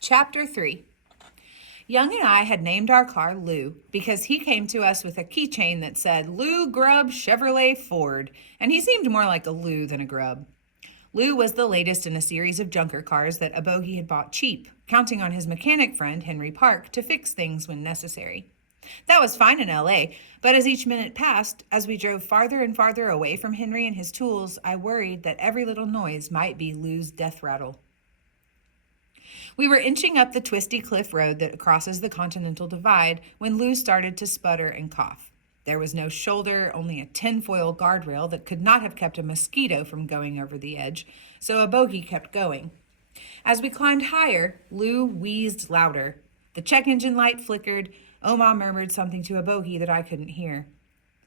Chapter 3. Young and I had named our car Lou because he came to us with a keychain that said Lou Grubb Chevrolet Ford, and he seemed more like a Lou than a Grubb. Lou was the latest in a series of junker cars that a bogey had bought cheap, counting on his mechanic friend Henry Park to fix things when necessary. That was fine in LA, but as each minute passed, as we drove farther and farther away from Henry and his tools, I worried that every little noise might be Lou's death rattle. We were inching up the twisty cliff road that crosses the Continental Divide when Lou started to sputter and cough. There was no shoulder, only a tinfoil guardrail that could not have kept a mosquito from going over the edge, so a bogey kept going. As we climbed higher, Lou wheezed louder. The check engine light flickered. Oma murmured something to a bogey that I couldn't hear.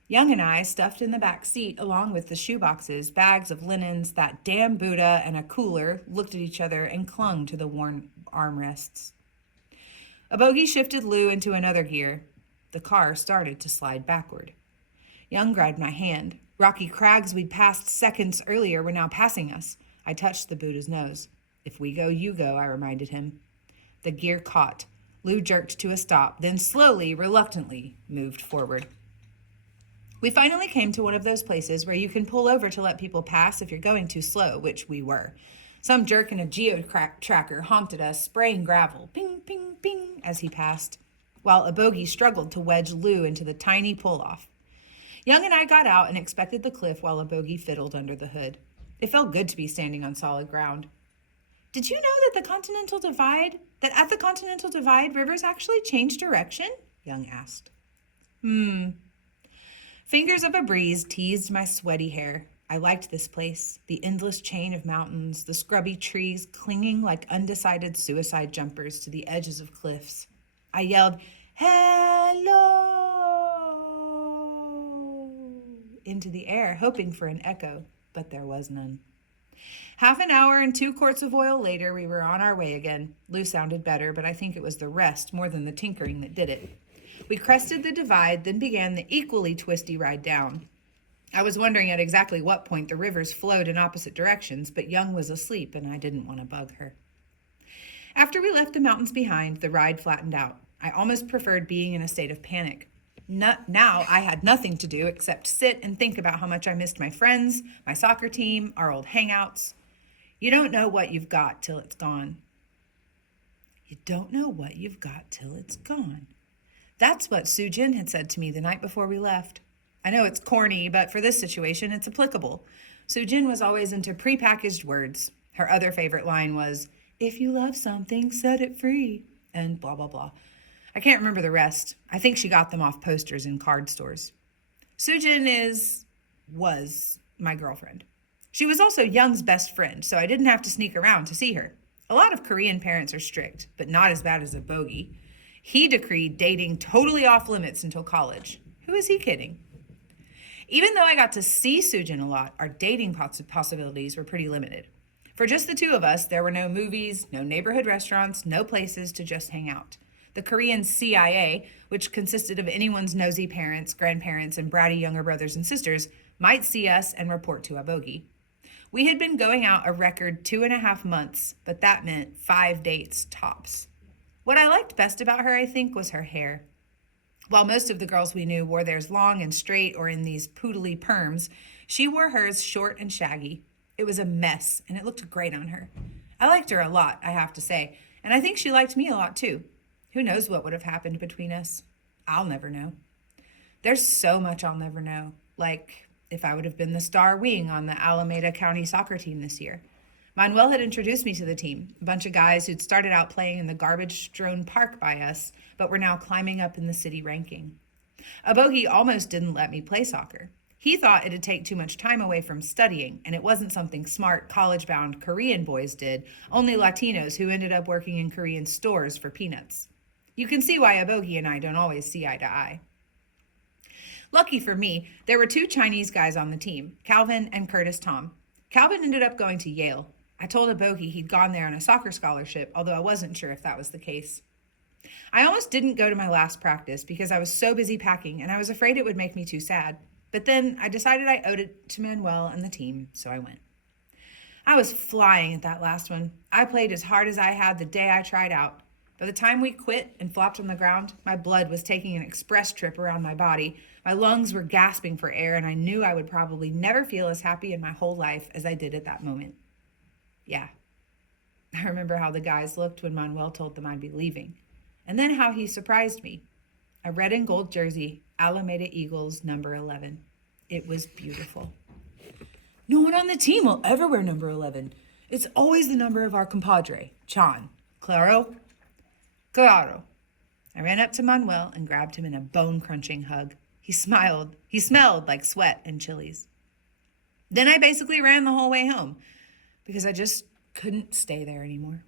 Young and I, stuffed in the back seat along with the shoeboxes, bags of linens, that damn Buddha, and a cooler, looked at each other and clung to the worn armrests. A bogey shifted Lou into another gear. The car started to slide backward. Young grabbed my hand. Rocky crags we'd passed seconds earlier were now passing us. I touched the Buddha's nose. If we go, you go, I reminded him. The gear caught. Lou jerked to a stop, then slowly, reluctantly, moved forward. We finally came to one of those places where you can pull over to let people pass if you're going too slow, which we were. Some jerk in a geo-tracker honked at us, spraying gravel, ping, ping, ping, as he passed, while a bogey struggled to wedge Lou into the tiny pull-off. Young and I got out and inspected the cliff while a bogey fiddled under the hood. It felt good to be standing on solid ground. Did you know that at the Continental Divide, rivers actually change direction? Young asked. Fingers of a breeze teased my sweaty hair. I liked this place, the endless chain of mountains, the scrubby trees clinging like undecided suicide jumpers to the edges of cliffs. I yelled, "Hello!" into the air, hoping for an echo, but there was none. Half an hour and 2 quarts of oil later, we were on our way again. Lou sounded better, but I think it was the rest more than the tinkering that did it. We crested the divide, then began the equally twisty ride down. I was wondering at exactly what point the rivers flowed in opposite directions, but Young was asleep and I didn't want to bug her. After we left the mountains behind, the ride flattened out. I almost preferred being in a state of panic. Now I had nothing to do except sit and think about how much I missed my friends, my soccer team, our old hangouts. You don't know what you've got till it's gone. You don't know what you've got till it's gone. That's what Soo Jin had said to me the night before we left. I know it's corny, but for this situation, it's applicable. Soo Jin was always into prepackaged words. Her other favorite line was, "If you love something, set it free," and blah, blah, blah. I can't remember the rest. I think she got them off posters in card stores. Soo Jin was my girlfriend. She was also Young's best friend, so I didn't have to sneak around to see her. A lot of Korean parents are strict, but not as bad as a bogey. He decreed dating totally off limits until college. Who is he kidding? Even though I got to see Soo Jin a lot, our dating possibilities were pretty limited. For just the two of us, there were no movies, no neighborhood restaurants, no places to just hang out. The Korean CIA, which consisted of anyone's nosy parents, grandparents, and bratty younger brothers and sisters, might see us and report to a bogey. We had been going out a record 2.5 months, but that meant 5 dates tops. What I liked best about her, I think, was her hair. While most of the girls we knew wore theirs long and straight or in these poodly perms, she wore hers short and shaggy. It was a mess, and it looked great on her. I liked her a lot, I have to say, and I think she liked me a lot too. Who knows what would have happened between us? I'll never know. There's so much I'll never know, like if I would have been the star wing on the Alameda County soccer team this year. Manuel had introduced me to the team, a bunch of guys who'd started out playing in the garbage-strewn park by us, but were now climbing up in the city ranking. A bogey almost didn't let me play soccer. He thought it'd take too much time away from studying, and it wasn't something smart, college-bound Korean boys did, only Latinos who ended up working in Korean stores for peanuts. You can see why a bogey and I don't always see eye to eye. Lucky for me, there were 2 Chinese guys on the team, Calvin and Curtis Tom. Calvin ended up going to Yale. I told a bogey he'd gone there on a soccer scholarship, although I wasn't sure if that was the case. I almost didn't go to my last practice because I was so busy packing and I was afraid it would make me too sad. But then I decided I owed it to Manuel and the team, so I went. I was flying at that last one. I played as hard as I had the day I tried out. By the time we quit and flopped on the ground, my blood was taking an express trip around my body. My lungs were gasping for air, and I knew I would probably never feel as happy in my whole life as I did at that moment. Yeah, I remember how the guys looked when Manuel told them I'd be leaving, and then how he surprised me. A red and gold jersey, Alameda Eagles, number 11. It was beautiful. No one on the team will ever wear number 11. It's always the number of our compadre, Chan. Claro? Claro. I ran up to Manuel and grabbed him in a bone-crunching hug. He smiled. He smelled like sweat and chilies. Then I basically ran the whole way home because I just couldn't stay there anymore.